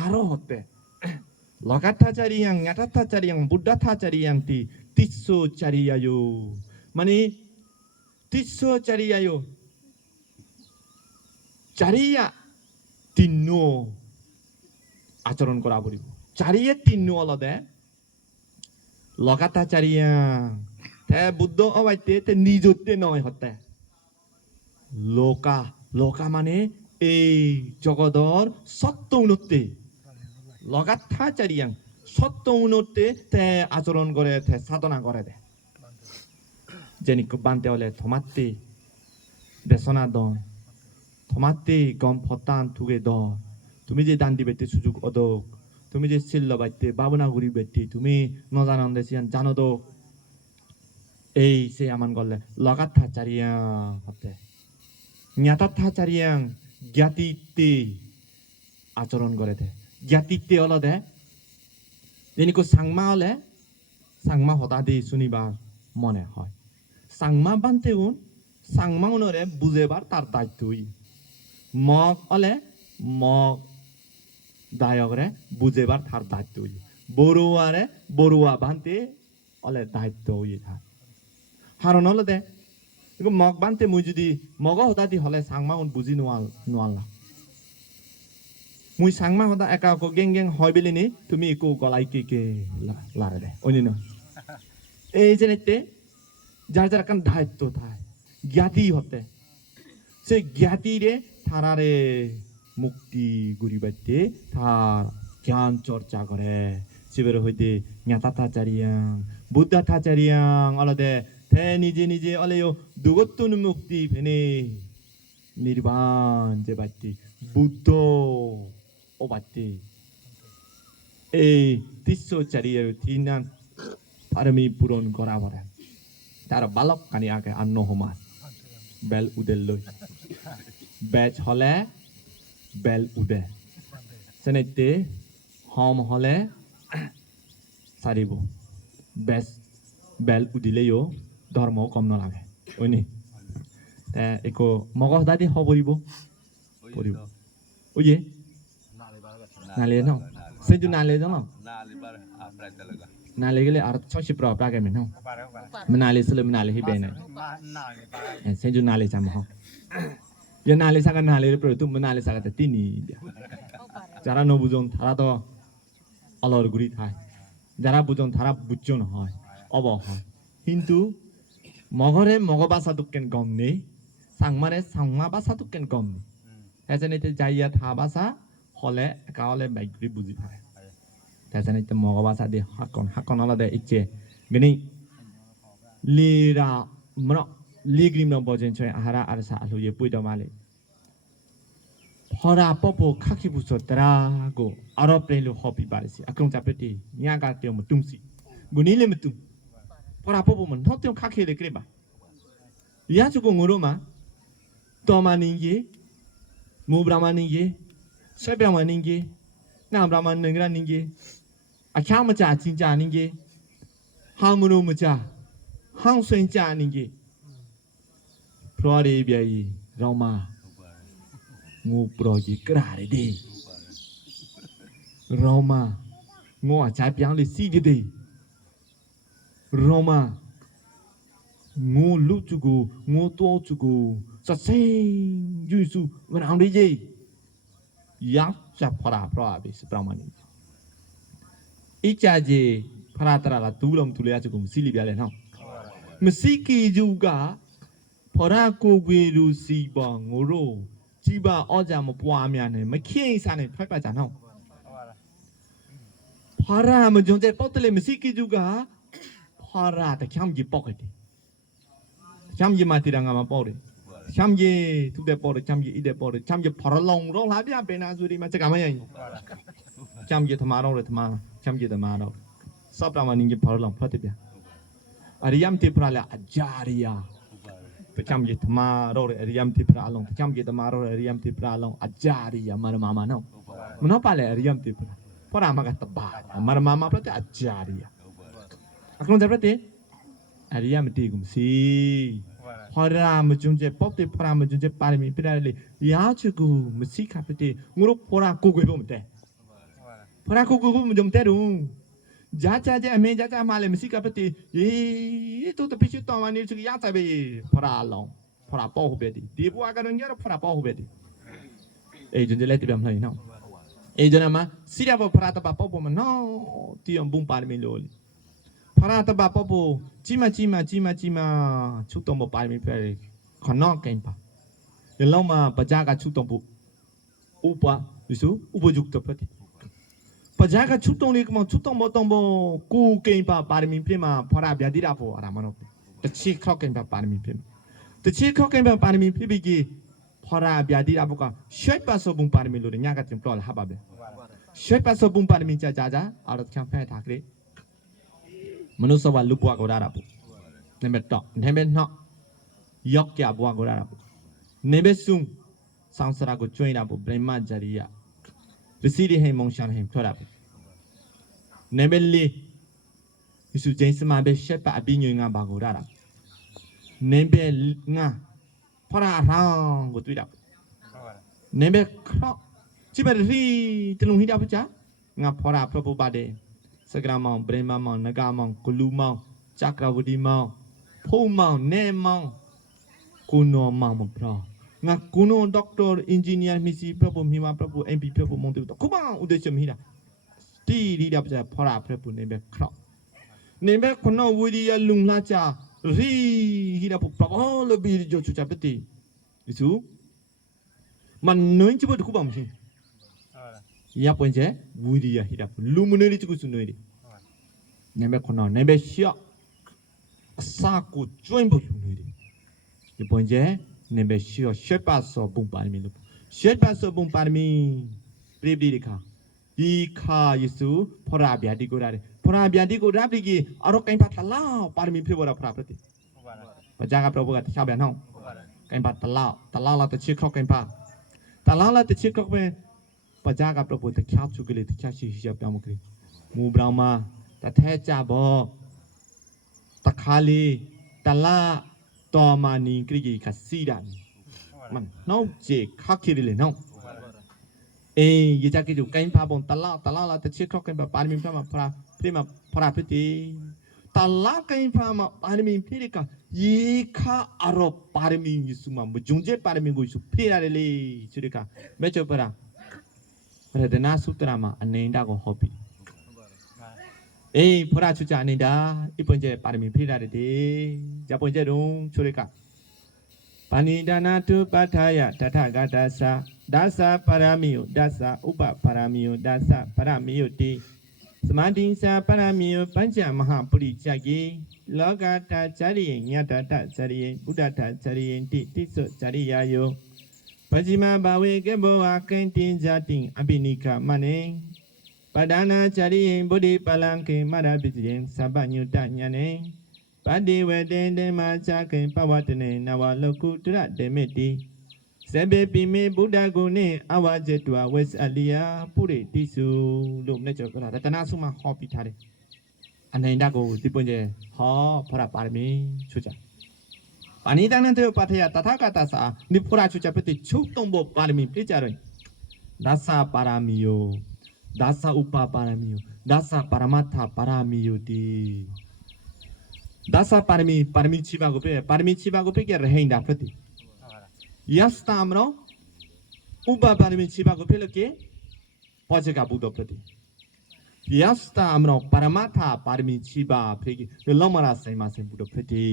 আরো হতে লগাথাচারিয়াং ঞাটাথাচারিয়াং বুদ্ধাথাচারিয়াং তি তিস্সো চারিয়ায়ো মানে তিস্সো চারিয়ায়ো চারিয়া তিন্ন আচরণ করা বলিব চারিয়ে তিন্ন অলদে লগাথাচারিয়াং তে বুদ্ধ অবাইতে তে নিজতে নয় হতে লোকা মানে এই জগদর সত্য উন্নতি লগাথাচারিয়াং সত্য উন্নতি তে আচরণ করে তে সাধনা করে দে যেনি বানতে হলে থমাতে দেশনা দন থমাতে গম ফতান তুগে দ তুমি যে দান দিবে সুযোগ অদক তুমি যে শিল্ল বাইতে বাবনা ঘুরি বেটি তুমি নজানন্দে সিয়ান জানো দো এই সে আমান গলে লগাথাচারিয়াং হতে জ্ঞাতাথাচারিয়াং জ্ঞাতিতে আচরণ করে দে জ্ঞাতিতে হলো দে যেনিকো সাংমা হলে সাংমা হতা দি শুনিবার মনে হয় সাংমা বানতে উন সাংমা উনরে বুঝেবার তার দায়িত্বই মগ হলে মগ দায়করে বুঝেবার তার দায়িত্বই বড়ুয়ারে বড়ুয়া বানতে হলে দায়িত্ব হয়ে থাকে হারণ হলো দে মগ বানতে মুই যদি মগ হতা দি হলে সাংমা উন বুঝি নোয়ালা মুই সাংমা হতা একা গেং গেং হয় বেলি নি তুমি একো গলাই কে লারে দে ওনি ন এই যে যার যার কান দায়িত্ব থাই জ্ঞাতি হতে সে জ্ঞাতি রে থারারে মুক্তি গুরিবাইতে তার জ্ঞান চর্চা করে শিবের হইতে জ্ঞাতাথাচারিয়াং বুদ্ধাথাচারিয়াং অলদে তে নিজে নিজে অলেও দুগত্তন মুক্তি ফেনে নির্বাণ যে বাইতে বুদ্ধ ও বাইতে এই তিস্সো চারিয়ের তিনান পারমি পূরণ করা বলে তার বালক কানি আগে আন্ন হমার বেল উদেল লই বেচ হলে বেল উদে সেনেতে হম হলে সারিব বেচ বেল উদিলেও ধর্ম কম নালাগে ওইনি তে একো মগজ দাদি হবরিব পড়িব ওইয়ে নালে ন সেজু নালে ন নালে গেলে আর ছশি প্র প্রাগে মেন নালে সলে নালে হি বেনে সেজু নালে জাম হ ইয়া নালে সাগা নালে প্র তুম নালে সাগা তে তিনি যারা ন বুজন তারা তো অলর গুরি থায় যারা বুজন তারা বুজন হয় অব হয় কিন্তু মগরে মগ বাসা দুকেন গম নেই সাংমারে সাংমা বাসা দুকেন গম নেই হেজেনিতে যাইয়া থা বাসা হলে একা হলে বাইগুরি বুঝি পারে হেজেনিতে মগ বাসা দি হাকন আলাদা ইচ্ছে গনি লিরা মন লিগ্রিম ন বজেন ছয় আহারা আরসা আলুয়ে পুইদ মালে হরা পপো খাকি বুসো তরাগো আরো প্লেলু হপি বারিসি আকং চাপেটি নিয়াগা তেও মতুমসি গুনিলে মতুম হরা পপো মন হতেও খাকিলে ক্রেবা ইয়া চুকো nguruma toma ningi mu brahma ningi sai brahma ningi na brahma ningra ningi akya ma cha chin cha ningi ha munu ma cha hang swen cha ningi prori biai roma ngu proji kra de de roma ngo a cha pyang le si de de roma ngô lúc chú cô ngô to chú cô sa sen duy su vẫn ăn đi gì yak chả phara phara bị spramani ít cha gì phara tara là tu lòng tu lệ chú cũng xí li bia lên không မစီကီဂျူကဖော်ရကိုကွေလူစီပါငိုရိုကြီးပါအောကြမပွားများနဲ့မခိန်စားနဲ့ထွက်ပါကြနော်ဖာရာမကြုံတဲ့ပေါ့တလေမစီကီဂျူကဖာရာတချမ်းကြီးပေါက်တယ်ချမ်းကြီးမတီရငါမပေါက်တယ်ချမ်းကြီးသူတဲ့ပေါက်တယ်ချမ်းကြီးဣတဲ့ပေါက်တယ်ချမ်းကြီးဖာရလောင်တော့လာပြပင်နာဆိုဒီမှာစကမရင်ချမ်းကြီးသမားတော့လေသမားချမ်းကြီးသမားတော့စပ်တာမနင်းကြီးဖာရလောင်ဖတ်တယ်ဗျအရိယမ်တေပရာလာအဂျာရီယာประจำยิตมาโรเอริยมติปราลงประจำยิตมาโรเอริยมติปราลงอาจาริยามารมามาเนาะมันเนาะปะเลยเอริยมติปราเพราะรามาก็ตบามารมามาเพราะแต่อาจาริยอักลงจะเพราะแต่เอริยมติกุมสีพอรามจุนเจป๊อบติพรามจุนเจปาริมีปิดอะไรยาชุกุมสีขับไปที่งูรุพอรากูกุยบ่มแต่พอรากูกุยบ่มจมแต่ดูจ้าจ้าจ้าเมย์จ้าจ้ามาเลยไม่สิกับปฏิยี่ตัวพิชิตตอนวันนี้ชุกยาใจไปพระลองพระป้อหุบดีดีบัวกันยังพระป้อหุบดีจนจะเล่ติแบบไหนเนาะจนมาสิริพระตบป้อบุมันเนาะที่ยมบุ้งปาร์มิโลลพระตบป้อบุจิมาชุดตมปาร์มิเพลขอนอกเก่งปะเดี๋ยวเรามาประจักษ์ชุดตมบุอุปะวิสุอุปจุกตปฏิปะจากชุดตรงนี้ก็มันชุดตรงบ่ตรงบ่กูเก่งปะปาริมีเพลมาพอราบยาดีราโฟอะไรมันเอาแต่ชี้เข้าเก่งปะปาริมีเพลแต่ชี้เข้าเก่งปะปาริมีเพลบิกีพอราบยาดีราโฟก็ช่วยปัสสาวะปาริมีโลดเนี่ยก็จึงปลอดฮับแบบช่วยปัสสาวะปาริมีจ้าเอารถแคมเปญทักเลยมนุษย์สวรรค์ลุบบัวก็ได้รับในเบ็ดต่อในเบ็ดเนาะยกแก่บัวก็ได้รับในเบ็ดซุ่มสังสารก็ช่วยรับเบรมาจาริยาฤาษีที่ให้มองชันให้ทั่วรับในเบลลี่ยิสุเจนสมาเบเชปะอภิญญงาบากุระรับในเบลงาพระร่างกุตุรับในเบครอจิบะรีตลุงฮิดาพุจ้างาพระพระพุบาเดสกรามองเบรมามองนกามองกุลูมองจักรวดีมองพูมองเนมองกุโนมองมพระงากุโนด็อกเตอร์อินจิเนียร์มิสิพระพุมิมาพระพุเอ็มพีพระพุมงตุตคุบังอุเดชมิดาที่ดีดับจะพระพระพุในเบครอในเบคนนวิริยลุงลาจารีฮิดาพุพระพุลบีโจชุจัปติยิสุมันน้อยจิบุตรคุบังมิยาปนเจวิริยฮิดาพุลุมเนริจุกุสุนเนริในเบคนนในเบเชียสากุจวนบุลุเนริยาปนเจในเบเชียเชปัสโซบุงปาริมีลุเชปัสโซบุงปาริมีปรีบดีดิค่ะอีข้ายิสุพระบิดาดิโกราเรพระบิดาดิโกราบิกีอารมณ์กันพัดลาวปาริมีพิบราพระปฏิพระเจ้ากับพระบุตรชาวบ้านห้องกันพัดลาวเราจะเชื่อครอบกันพัดเราจะเชื่อครอบเป็นพระเจ้ากับพระบุตรข้าวชุกเลยข้าวชีฮิจับยามุกเลยมูบรามาแต่แท้จ่าบอตะคาลีลาต่อมานีกรีกีขัดซีดานมันน้องเจข้าคิริเลยน้องยจากกิจการพาบงตลาเราจะเชื่อครอบกันแบบปาริมีพระมาพระพิธีตลากันพระมาปาริมีพิธีกันยีข้าอารมณ์ปาริมียิสุมาบุจุงเจปาริมีกุยิสุพิราเรลีสุริกาเมื่อเจอพระเดนาสุตรามาอันนี้ได้ก็ฮอบบี้พระชุจานิดาอีปุ่นเจปาริมีพิราเรลีจะปุ่นเจรุ่งสุริกาปานิดานาตุปัฏฐายะตถาคตสะดัสสะปารามิโยดัสสะอุปปารามิโยดัสสะปารามิโยติสมาธิสะปารามิโยปัญจมหาปุริจักขิโลกัตถะจริยญาตถะจริยบุตตถะจริยติติสุจริยโยปัจจิมาบาเวเกโบอาเกนติจติงอภินิกามะเนปะดานาจริยบุริปะลังเกมะระปิจิงสัพพญุตญาเนปะดิเวเตเตมาจักเกปวัตเนนวะโลกุตระเตเมติเสเบปิเมบุดากุเนอวาเจตุอาเวสอลิยาปุริติสุลุมเนจกระรัตนาสุมาฮอปิทาเรอันไหนดากูติปุญเจฮอพระปารมีชุจาปานิดานันเทวปัทยาตถาคตสานิพระชุจาปฏิชุตงโบปารมีพิจารณดัสสะปารามิโยดัสสะอุปปารามิโยดัสสะปรมัตถปารามิโยติดัสสะปารมีชิบากุเปปารมีชิบากุเปเกระเฮงดาปฏิยัสตามเราอุปปาริมิชิบากุเพลเกพอจะกับบุตรปฏิ ยัสตาอมรปารมาธาปารมีชีบาเพกิลองมาราไซมาเซบุตรเพติ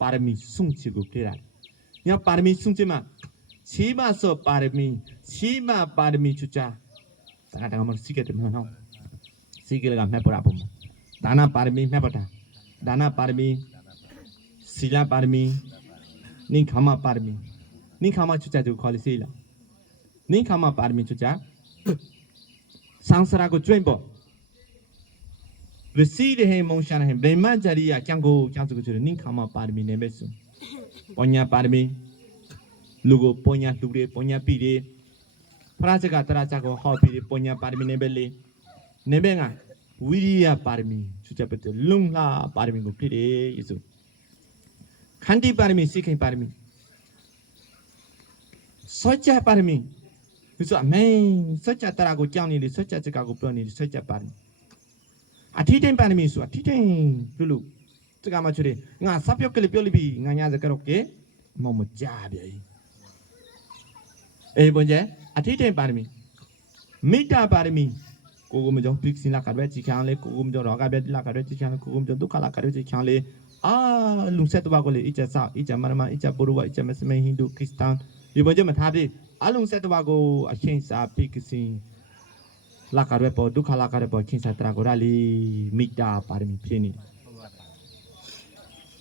ปารมีสุงชิกุเพระเนี่ยปารมีสุงชิมาชีบาโซปารมีชีบาปารมีชุจาสังกัดกันมันสิเกตมันน้องสิเกลกันแม่ปราบผมดานาปารมีแม่ปราดานาปารมีศิลาปารมีนิขมาปารมีนิขมาชุจาจุขอลิสิละนิขมาปารมีชุจาสังสาระก็ช่วยบ่ฤาษีเดห์มงชานะเห็นเบมาจารียาจังโกจังสุกุจุนิขมาปารมีเนเบสุปัญญาปารมีลูกปัญญาลูกเรปัญญาปีเรพระจักรตราจักรหอบปีเรปัญญาปารมีเนเบเลเนเบงะวิริยาปารมีชุจาเปตลุงลาปารมีกุปีเรยิสุขันติปารมีสิกขิปารมีสัจจะปารมียิสุอเมนสัจจะตรากุจังนี่ดิสัจจะจักรกุปรนี่ดิสัจจะปารมีอาทิตย์เต็มปารมีสุอาทิตย์เต็มรู้จักรมาชุดงาสับยกเกลิปยลิบีงานยาจะกระโดดเกะมองมุจ้าเบียบนเจอาทิตย์เต็มปารมีมิตรปารมีกูกุมจงพลิกสินละกัดเวจิขังเลยกูกุมจงรอกัดเวจิละกัดเวจิขังกูกุมจงทุกขละกัดเวจิขังเลยลุงเซตบากเลยอิจฉาสาวอิจฉามารมาอิจฉาบุรุษอิจฉามุสลิมฮินดูคริสเตียนบนเจมาท้าดิลุงเซตบากูอาเชนสาพลิกสินละกัดเวปอทุกขละกัดเวปอเชนสาตรากุราลีมิตรปารมีเพลินี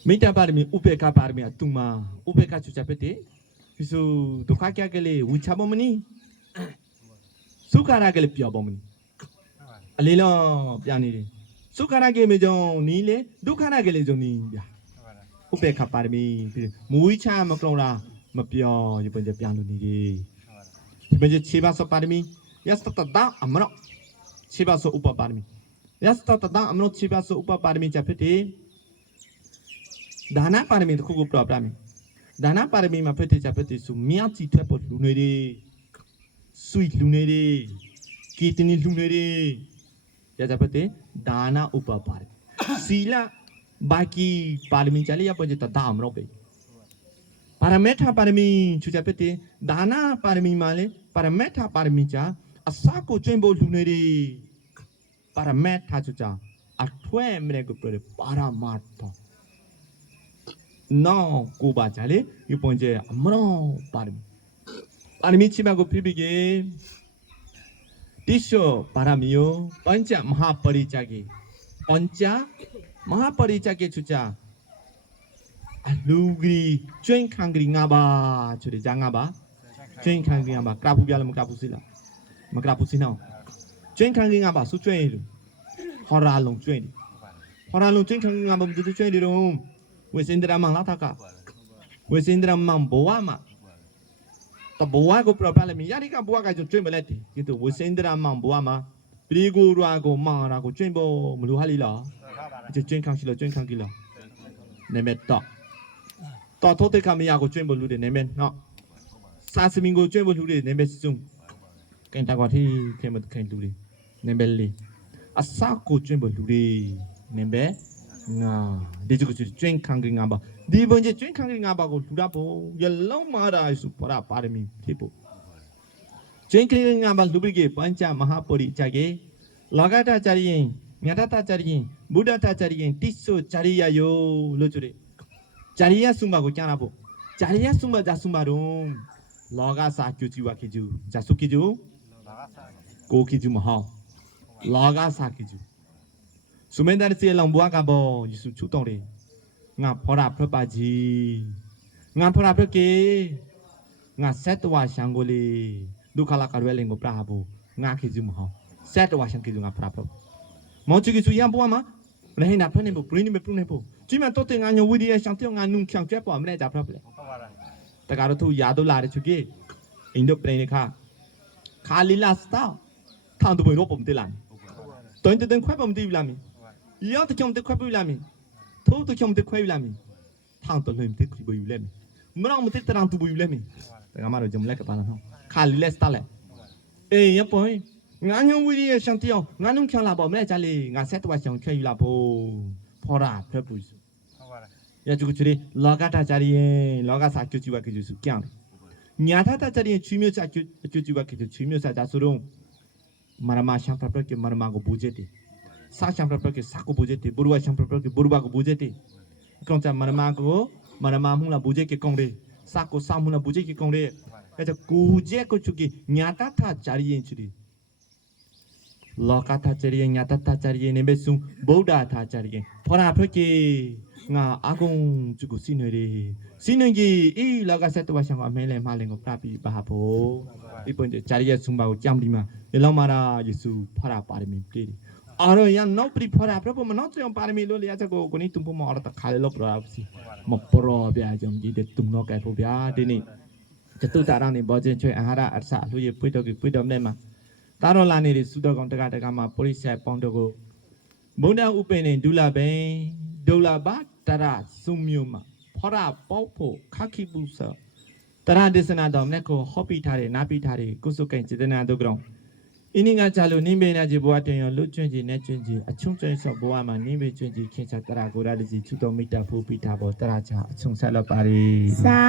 มิตรปารมีอุเบกาปารมีตุมาอุเบกาชุจาเปติพิสูทุกขะแก่เกลีวิชาบอมนี่สุขาระเกลีเปียบอมนี่อะไรล่ะเปียนี่สุขาระเกลีจงนี่เลยทุกขะระเกลีจงนี่เปียอุเบกาปารมีมุยชามกลงรามาเปียอยู่บนจะเปียนู่นนี่ดิอยู่บนจะชีบาสปารมียัสตตะดาอมรชีบาสอุปปารมียัสตตะดาอมรชีบาสอุปปารมีจะเปติดานาปารมีทุกข์ปราบปรามดานาปารมีมาเพื่อที่จะเพื่อที่สุมีอาชีพปอดลุนเร่สุยลุนเร่กีตนีลุนเร่จะเพื่อที่ดานาอุปปารศีลบากีปารมีจะเรียกว่าจะตัดดามรบไปปารเมธาปารมีชุจะเพื่อที่ดานาปารมีมาเลยปารเมธาปารมีจ้าอาสากุเจนโบลุนเร่ปารเมธาชุจ้าอัดแท้เมเนกุเปรปารามาตน้องกูบาจาเลยอยู่ปนเจอมรอปารมีชิบากุพิบิเกติโชปารมีโยปัญจมหาปริจาเกปัญจมหาปริจาเกชุจาลูกรีจวนขังกรีงาบาชุดจังงาบาจวนขังกรีงาบากราบุบยาลมกราบุสิละมกราบุสินาจวนขังกรีงาบาสุจวนลูฮอราลงจวนฮอราลงจวนขังกรีงาบามุจุจวนดิโรเวสินดรามังลาทักะเวสินดรามังบัวมาแต่บัวก็ปราบอะไรมียาดิกาบัวก็จะช่วยมาเลยทีคือตัวเวสินดรามังบัวมาปรีกูรัวก็มังรักก็ช่วยบ่ไม่รู้ฮาลีล่ะจะช่วยขังสิล่ะช่วยขังกี่ล่ะในเม็ดต่อโทษที่คำมียาก็ช่วยบ่รู้เดในเม็ดเนาะซาซิมิงก็ช่วยบ่รู้เดในเม็ดซุ่มกันตากว่าที่เคยมาเคยรู้เดในเม็ดเลยอาซาก็ช่วยบ่รู้เดในเม็ดงาดีจุกจุดจวนขังกรีงาบาดีบนเจจวนขังกรีงาบาก็ดูดาโบยัลล่มาได้สุปราปารมีที่ปุ๊จวนขังกรีงาบาลูบิเกปัญจมหาปริจาเกลากาตาจารีย์ญาตตาจารีย์บุดาตาจารีย์ติโสจาริยาโยโลจุเรจาริยาสุมาก็จานาโบจาริยาสุมาจาสุมารุมลากาสาคิวจิวาคิจูจาสุคิจูโกคิจูมหาลากาสาคิจูสุเมนดาร์เซียลองบัวกับบ่ยิสุชุตองเลยงาพอราพระปาจีงาพอราพระเกงาเซตวาชังโกลีดูขลักการเวลิงกับปราบูงาคิจุมหาเซตวาชังคิจุงาพระพระมองจุกิสุยามบัวมาเลยให้นับเพื่อนในบุปรินิเมปรุในบุจีมันโตเตงานยูวิดีช่างเที่ยวงานนุ่งช่างเจ็บปวดไม่ได้จับพระเลยแต่การทุยาดุลาเรชุกิอินโดเปรนิค่ะขาลิลาสตาทางตัวเป็นรูปผมตีหลังตัวนี้ตัวควายผมตีวิลามียอดตัวชมตัวควายวิลามีทุกตัวชมตัวควายวิลามีทางตัวเลยมันติดคุยบุยเลยมีมันเอามันติดตารางตัวบุยเลยมีแต่การมาเราจำเล็กกับปานะขาลิลาสตาเลยยังปอยงานยูวิดีช่างเที่ยวงานนุ่งช่างลาบไม่ได้จ่ายเลยงานเซตว่าช่างแค่ยูลาโบพอราเพื่อปุยสุยาจุกจุดนี้ลากาตาจารีลากาสักจุดจีวากิจุสุกี้ยงญาติตาจารีชิมิโอสักจุดจีวากิจุชิมิโอสักจัสุรง marama shampra ke marama ko bujeti sa shampra ke sa ko bujeti buruwa shampra ke buruwa ko bujeti kongcha marama ko marama mula buje ke kongre sa ko sa mula buje ke kongre eta kuje ko chuki nyata tha chariyin churi loka tha chariyin nyata tha chariyin nebesu boda tha chariyin phora phke nga agong chuku sinere sinengi I loka setwa shanga mele malen ko prapi ba pho ipon chariya sumba ko chamdi ma elamara yesu phora parmi pri aro yan no pri phora prabu ma no chong parmi lo le ya ko koni tumpo ma ora ta khale lo pra si ma pro bya jom ji de tum no kai pho bya de niจะตุตารานี่บ่เจนช่วยอาหารอัศะลุยปุ้ยตอกิปุ้ยตอมได้มาตาโรลานี่สุดกองตะกะตะกะมาปุริเสปองตโกมุนดาอุเปนิดุลาเบดุลาบาตระซุมมิวมาพระป้อโพคักขิบุสตระเดสนาดอมเนี่ยก็ฮอปีทาเรนาปีทาเรกุสุกัยจิตนาตุกรองอินิงาจาลุนิเมนาจิบัวเตยลุจวนจิเนจวนจิอชุงจอยสบัวมานิเมจวนจิเขชะตระโกราดิจิชุตอมิตาฟูปีทาบ่ตระจาอชุงซะละปารี สา